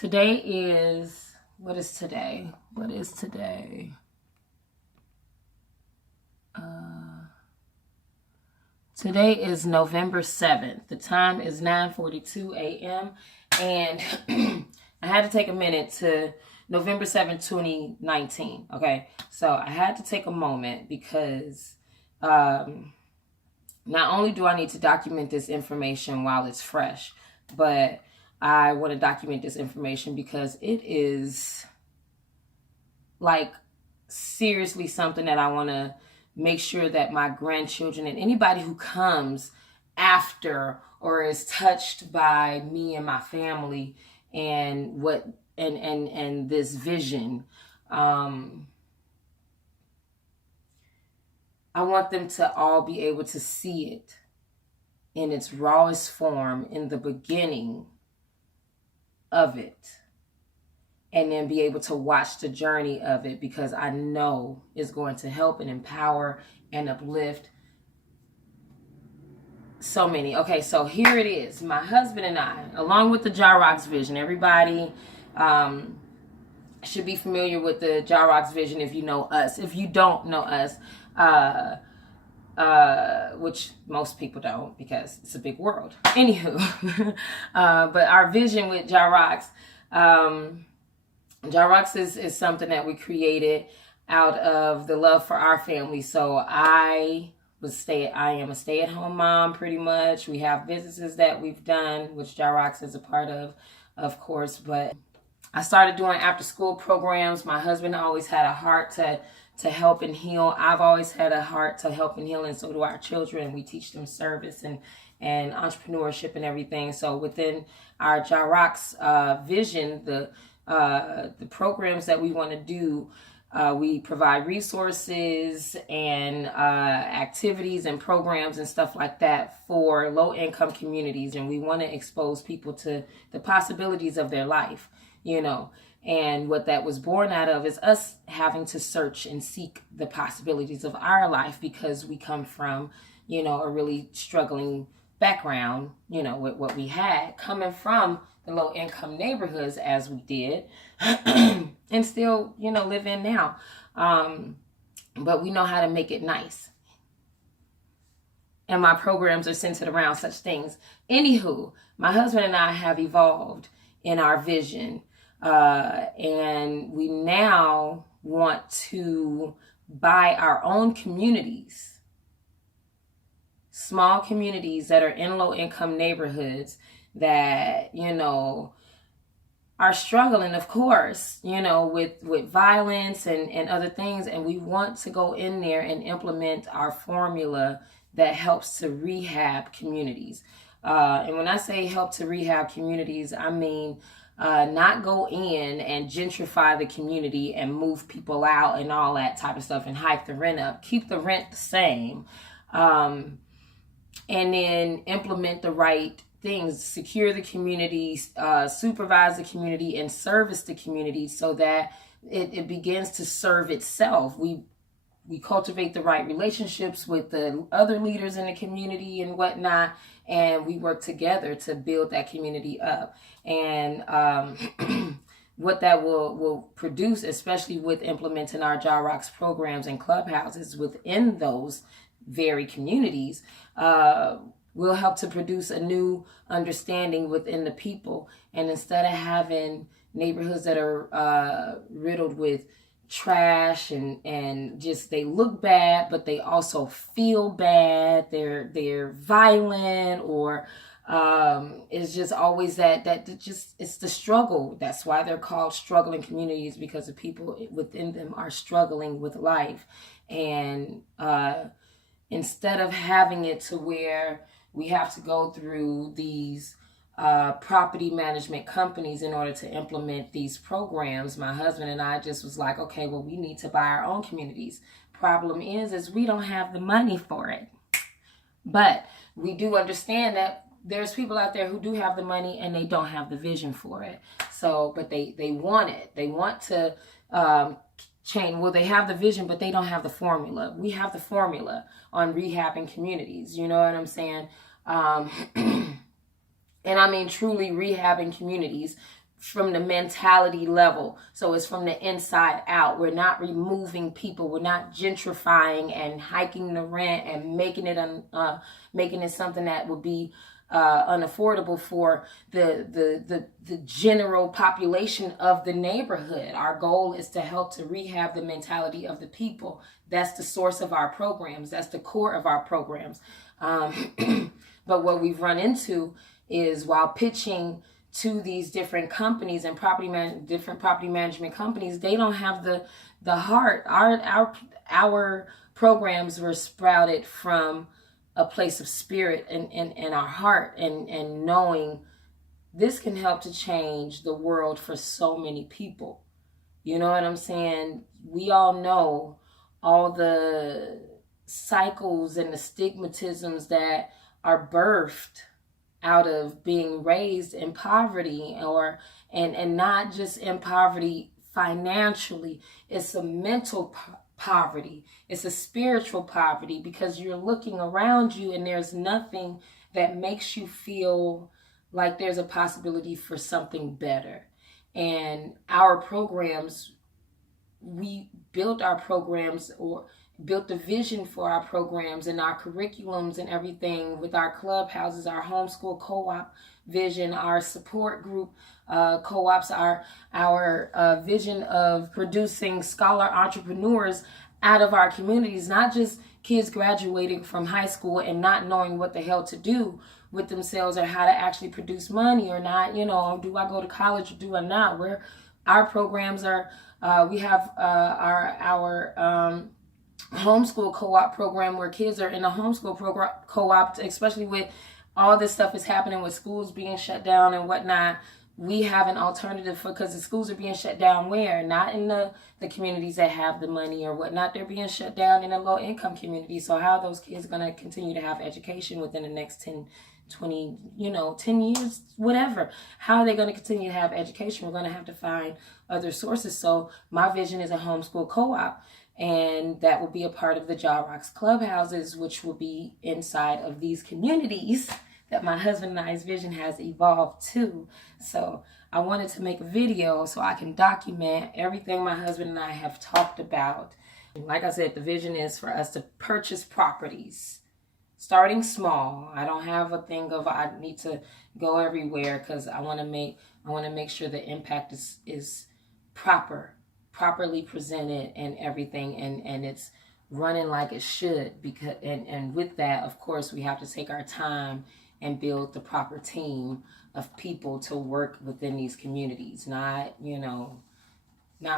Today is, what is today? Today is November 7th. The time is 9:42 a.m. And I had to take a minute to November 7th, 2019. Okay. So I had to take a moment because not only do I need to document this information while it's fresh, but I want to document this information because it is like seriously something that I want to make sure that my grandchildren and anybody who comes after or is touched by me and my family and what and this vision, I want them to all be able to see it in its rawest form in the beginning of it, and then be able to watch the journey of it, because I know it's going to help and empower and uplift so many. Okay, so here it is. My husband and I, along with the JahRox vision, everybody should be familiar with the JahRox vision if you know us. If you don't know us, which most people don't because it's a big world. Anywho, but our vision with JahRox, JahRox is something that we created out of the love for our family. So I am a stay-at-home mom pretty much. We have businesses that we've done, which JahRox is a part of course, but I started doing after-school programs. My husband always had a heart to help and heal. I've always had a heart to help and heal, and so do our children. We teach them service and entrepreneurship and everything. So within our JahRox vision, the programs that we want to do, we provide resources and activities and programs and stuff like that for low-income communities, and we want to expose people to the possibilities of their life, you know. And what that was born out of is us having to search and seek the possibilities of our life, because we come from, you know, a really struggling background, you know, with what we had, coming from the low income neighborhoods as we did, and still, you know, live in now. But we know how to make it nice. And my programs are centered around such things. Anywho, my husband and I have evolved in our vision. And we now want to buy our own communities, small communities that are in low income neighborhoods that, you know, are struggling, of course, you know, with violence and other things. And we want to go in there and implement our formula that helps to rehab communities. And when I say help to rehab communities, I mean not go in and gentrify the community and move people out and all that type of stuff and hike the rent up. Keep the rent the same, and then implement the right things, secure the community, supervise the community, and service the community so that it begins to serve itself. We cultivate the right relationships with the other leaders in the community and whatnot, and we work together to build that community up. And what that will produce, especially with implementing our JahRox programs and clubhouses within those very communities, will help to produce a new understanding within the people. And instead of having neighborhoods that are riddled with trash and just they look bad, but they also feel bad, they're violent, or it's just always that just, it's the struggle. That's why they're called struggling communities, because the people within them are struggling with life. And instead of having it to where we have to go through these property management companies in order to implement these programs, my husband and I just was like, okay, well, we need to buy our own communities. Problem is we don't have the money for it. But we do understand that there's people out there who do have the money and they don't have the vision for it. So, but they want it. They want to change. Well, they have the vision, but they don't have the formula. We have the formula on rehabbing communities. You know what I'm saying? And I mean truly rehabbing communities from the mentality level. So it's from the inside out. We're not removing people. We're not gentrifying and hiking the rent and making it something that would be unaffordable for the general population of the neighborhood. Our goal is to help to rehab the mentality of the people. That's the source of our programs. That's the core of our programs. But what we've run into is, while pitching to these different companies and different property management companies, they don't have the heart. Our programs were sprouted from a place of spirit in our heart, and knowing this can help to change the world for so many people. You know what I'm saying? We all know all the cycles and the stigmatisms that are birthed out of being raised in poverty, and not just in poverty financially. It's a mental poverty. It's a spiritual poverty, because you're looking around you and there's nothing that makes you feel like there's a possibility for something better. And our programs, we built our programs, or built the vision for our programs and our curriculums and everything, with our clubhouses, our homeschool co-op vision, our support group co-ops, our vision of producing scholar entrepreneurs out of our communities, not just kids graduating from high school and not knowing what the hell to do with themselves, or how to actually produce money or not. Do I go to college or do I not? Our programs are, we have our homeschool co-op program, where kids are in a homeschool co-op, especially with all this stuff is happening with schools being shut down and whatnot. We have an alternative, because the schools are being shut down where? Not in the communities that have the money or whatnot. They're being shut down in a low income community. So how are those kids going to continue to have education within the next 10, 20, 10 years, whatever? How are they going to continue to have education? We're going to have to find other sources. So my vision is a homeschool co-op. And that will be a part of the JahRox clubhouses, which will be inside of these communities that my husband and I's vision has evolved to. So I wanted to make a video so I can document everything my husband and I have talked about. Like I said, the vision is for us to purchase properties, starting small. I don't have a thing of I need to go everywhere, because I want to make sure the impact is properly presented and everything, and it's running like it should. Because and with that, of course, we have to take our time and build the proper team of people to work within these communities. Not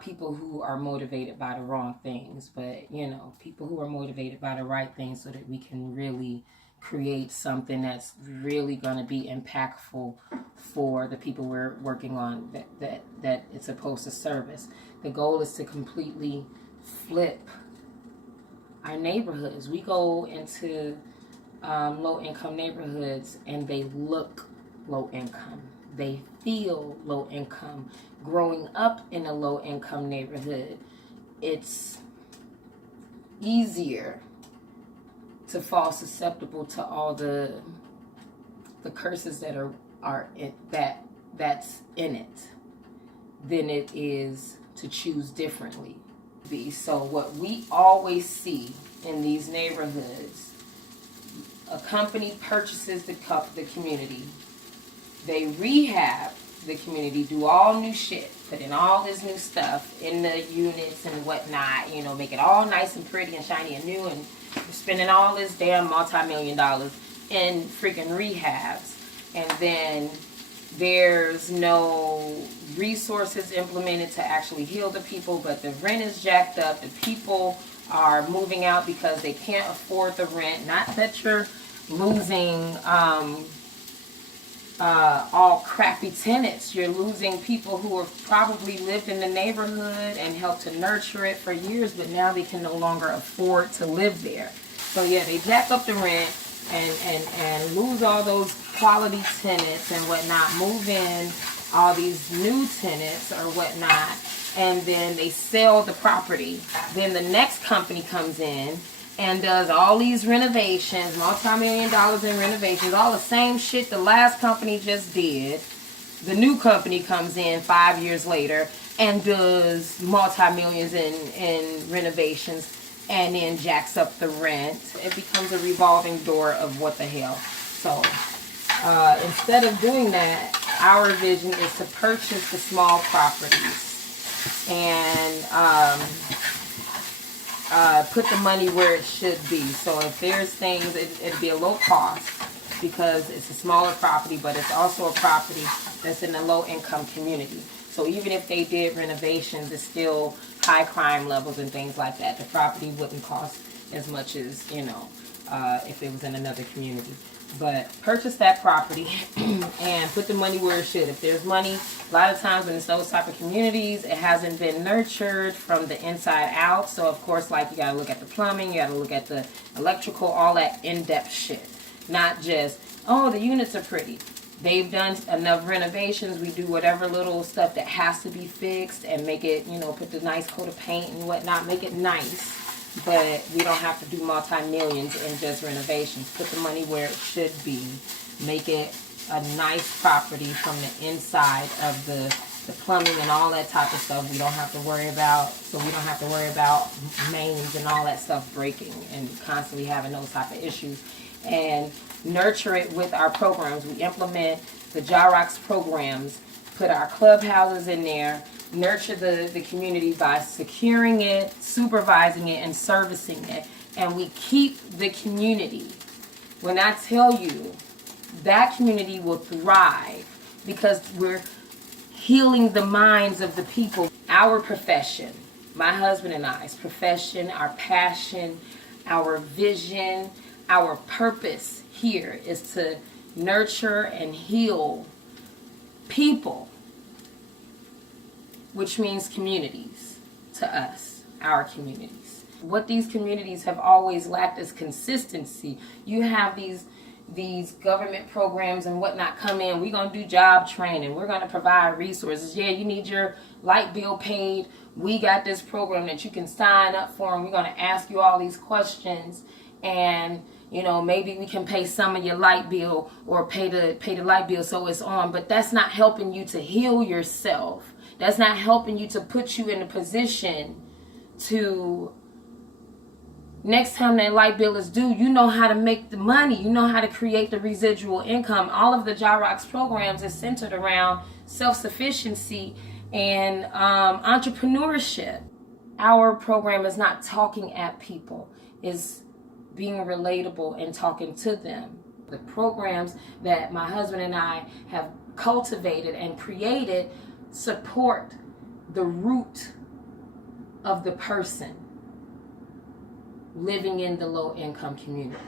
people who are motivated by the wrong things, but people who are motivated by the right things, so that we can really create something that's really going to be impactful for the people we're working on, that it's supposed to service. The goal is to completely flip our neighborhoods. We go into low-income neighborhoods, and they look low-income. They feel low-income. Growing up in a low-income neighborhood, it's easier to fall susceptible to all the curses that are that's in it, than it is to choose differently. So what we always see in these neighborhoods, a company purchases the community, they rehab the community, do all new shit, put in all this new stuff in the units and whatnot, make it all nice and pretty and shiny and new, and spending all this damn multi-million dollars in freaking rehabs, and then there's no resources implemented to actually heal the people, but the rent is jacked up. The people are moving out because they can't afford the rent. Not that you're losing all crappy tenants. You're losing people who have probably lived in the neighborhood and helped to nurture it for years, but now they can no longer afford to live there. So yeah, they jack up the rent and lose all those quality tenants and whatnot, move in all these new tenants or whatnot, and then they sell the property. Then the next company comes in and does all these renovations, multi-million dollars in renovations, all the same shit the last company just did, the new company comes in 5 years later and does multi-millions in renovations and then jacks up the rent. It becomes a revolving door of what the hell. So instead of doing that, our vision is to purchase the small properties and put the money where it should be. So if there's things, it'd be a low cost because it's a smaller property, but it's also a property that's in a low-income community. So even if they did renovations, it's still high crime levels and things like that. The property wouldn't cost as much as, you know, if it was in another community. But purchase that property and put the money where it should. If there's money, a lot of times when it's those type of communities, it hasn't been nurtured from the inside out. So of course, like, you got to look at the plumbing, you got to look at the electrical, all that in-depth shit. Not just, oh, the units are pretty. They've done enough renovations. We do whatever little stuff that has to be fixed and make it, you know, put the nice coat of paint and whatnot, make it nice. But we don't have to do multi-millions in just renovations. Put the money where it should be. Make it a nice property from the inside of the plumbing and all that type of stuff. We don't have to worry about, so we don't have to worry about mains and all that stuff breaking and constantly having those type of issues. And nurture it with our programs. We implement the JahRox programs, put our clubhouses in there, nurture the community by securing it, supervising it, and servicing it. And we keep the community. When I tell you, that community will thrive because we're healing the minds of the people. Our profession, my husband and I's profession, our passion, our vision, our purpose here is to nurture and heal people, which means communities to us, our communities. What these communities have always lacked is consistency. You have these government programs and whatnot come in. We're going to do job training. We're going to provide resources. Yeah, you need your light bill paid. We got this program that you can sign up for, and we're going to ask you all these questions. And, you know, maybe we can pay some of your light bill or pay the light bill so it's on. But that's not helping you to heal yourself. That's not helping you to put you in a position to, next time that light bill is due, you know how to make the money. You know how to create the residual income. All of the JahRox programs is centered around self-sufficiency and entrepreneurship. Our program is not talking at people. It's being relatable and talking to them. The programs that my husband and I have cultivated and created support the root of the person living in the low-income community.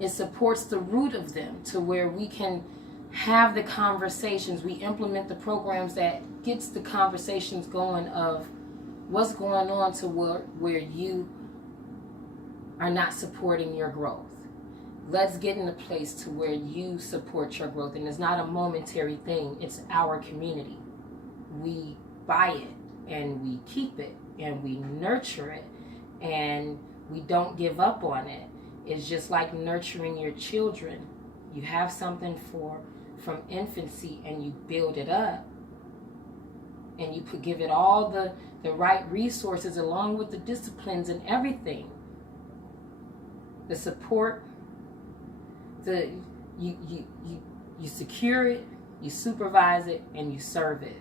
It supports the root of them to where we can have the conversations. We implement the programs that gets the conversations going of what's going on to where you are not supporting your growth. Let's get in a place to where you support your growth. And it's not a momentary thing. It's our community. We buy it and we keep it and we nurture it and we don't give up on it. It's just like nurturing your children. You have something from infancy and you build it up and you give it all the right resources along with the disciplines and everything. The support, you secure it, you supervise it, and you serve it.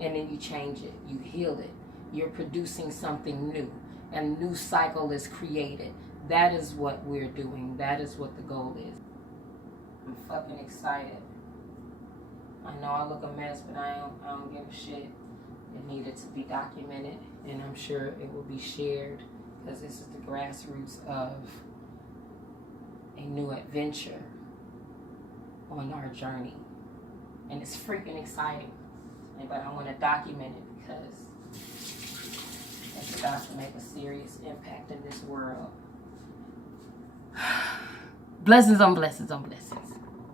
And then you change it, you heal it. You're producing something new. A new cycle is created. That is what we're doing. That is what the goal is. I'm fucking excited. I know I look a mess, but I don't give a shit. It needed to be documented, and I'm sure it will be shared. Because this is the grassroots of a new adventure on our journey. And it's freaking exciting. But I want to document it because it's about to make a serious impact in this world. Blessings on blessings on blessings.